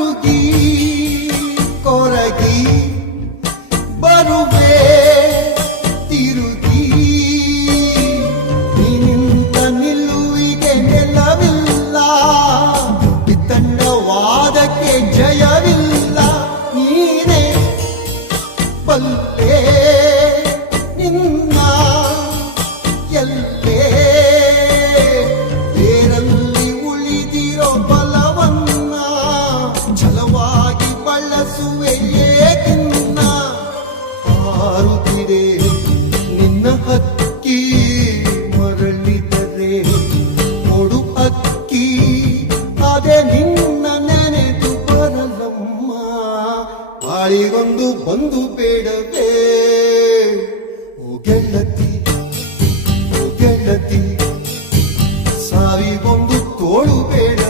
ಮರುಗಿ ಕೊರಗಿ ಬರುವೆ ತಿರುಗಿ ನಿಂತ ನಿಲ್ಲುವಿಗೆ ನೆಲವಿಲ್ಲ ವಿತಂಡವಾದಕ್ಕೆ ಜಯವಿಲ್ಲ ನೀನೇ ಬಲ್ಲೆ ನಿನ್ನ ಎಲ್ಲೇ ಬೇರಲ್ಲಿ ಉಳಿದಿರೋ ಬಲವನ್ನ ಛಲವಾಗಿ ಬಳಸುವೆ ಏಕಿನ್ನ ಹಾರುತ್ತಿದೆ ನಿನ್ನ ಹಕ್ಕಿ ಮರಳಿದರೆ ಕೊಡು ಅಕ್ಕಿ ಅದೇ ನಿನ್ನ ನೆನೆದು ಬರಲಮ್ಮ ಬಾಳಿಗೊಂದು ಬಂದು ಬೇಡವೇ